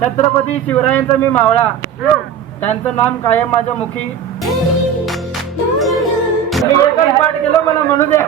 छत्रपती शिवरायांचा मी मावळा, त्यांचं नाम कायम माझ्या मुखी. मी एकच पाठ केलो, मला म्हणू द्या.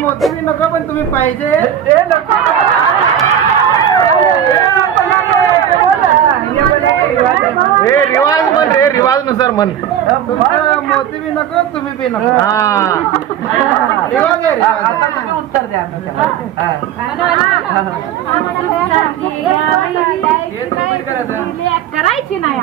मोती बी नको, पण तुम्ही पाहिजे. रिवाज म्हण रे, रिवाज नुसार म्हण. मोती बी नको, तुम्ही बी नको. आता तुम्ही उत्तर द्या. करायची नाही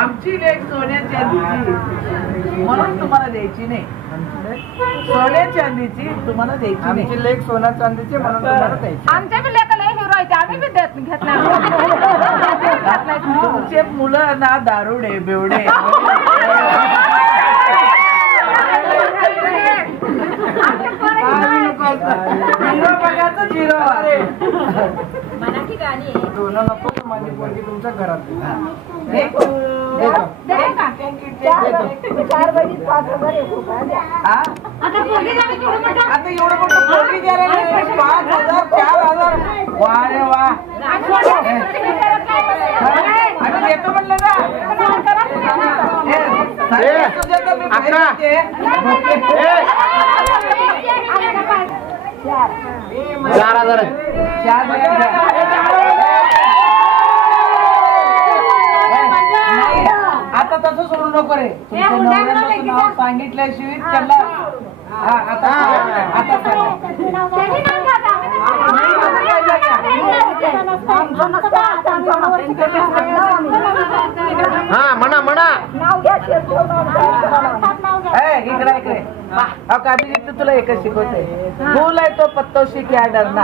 आमची लेक सोन्या चांदीची म्हणून तुम्हाला द्यायची नाही. सोन्या चांदीची तुम्हाला द्यायची नाही. आमची लेक सोना चांदीची म्हणून तुम्हाला द्यायची. आमच्या बी लेकाला हिरो आहे, आम्ही बी घेत नाही. तुमचे मुलं ना दारुडे बेवडे. झिरो बघायचं झिरो. मराठी गाणी दोन नको, माझी पोरगी तुमच्या घरात. आता एवढं मोठं पोरगी द्यायला 5,000 4,000. वा रे वा. आम्ही देतो म्हणलं ना. अकरा. 4,000. आता तसं सोडू नको रे. तुमच्या नवऱ्याचं नाव सांगितल्याशिवाय त्याला आता हा म्हणा म्हणा. इकडे इकडे काबी तुला एकच शिकवते. फूल है तो पत्तों से क्या डरना,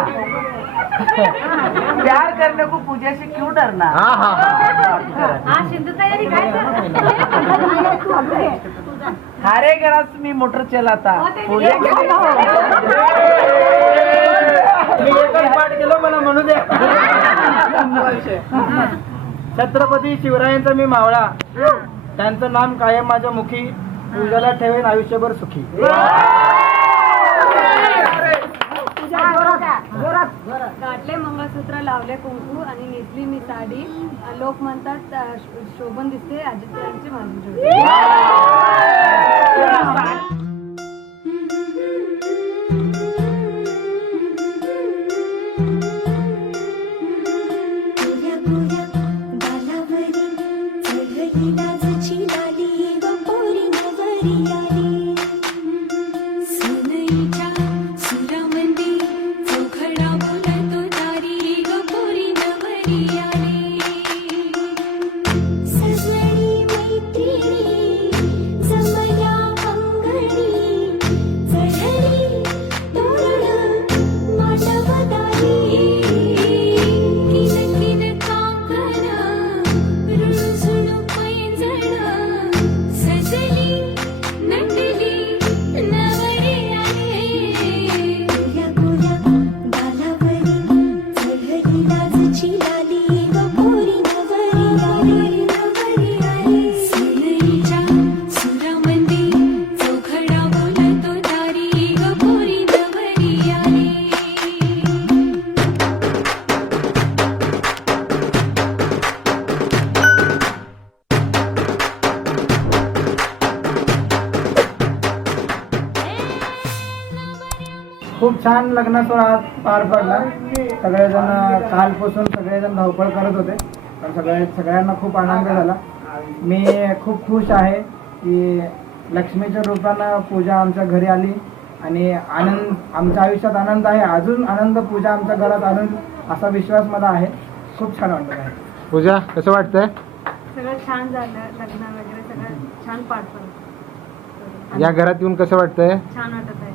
प्यार करने को पूजा से क्यों डरना. हा हा हारे गळाच मी मोटर चलाता. मी एकच पाठ केलो, मला म्हणू द्या. छत्रपती शिवरायांचा मी मावळा, त्यांचं नाम कायम माझ्या मुखी. पूजाला ठेवेन आयुष्यभर सुखी. गाठले मंगळसूत्र, लावले कुंकू आणि नेसली मी साडी. लोक म्हणतात शोभन दिसते आदित्यांची माझी जोडी. गोऱ्या गोऱ्या गालावरी चढली लाजची लाली ग छान लग्न सोहळा पार पडला. सगळेजण कालपासून सगळेजण धावपळ करत होते, पण सगळ्यांना खूप आनंद झाला. मी खूप खुश आहे की लक्ष्मीच्या रूपानं पूजा आमच्या घरी आली आणि आनंद आमच्या आयुष्यात आनंद आहे. अजून आनंद पूजा आमच्या घरात आणून असा विश्वास मला आहे. खूप छान वाटत आहे. पूजा कसं वाटतंय? सगळं छान झालं, लग्न वगैरे सगळं छान पार पडलं. या घरात येऊन कसं वाटतंय? छान वाटत आहे.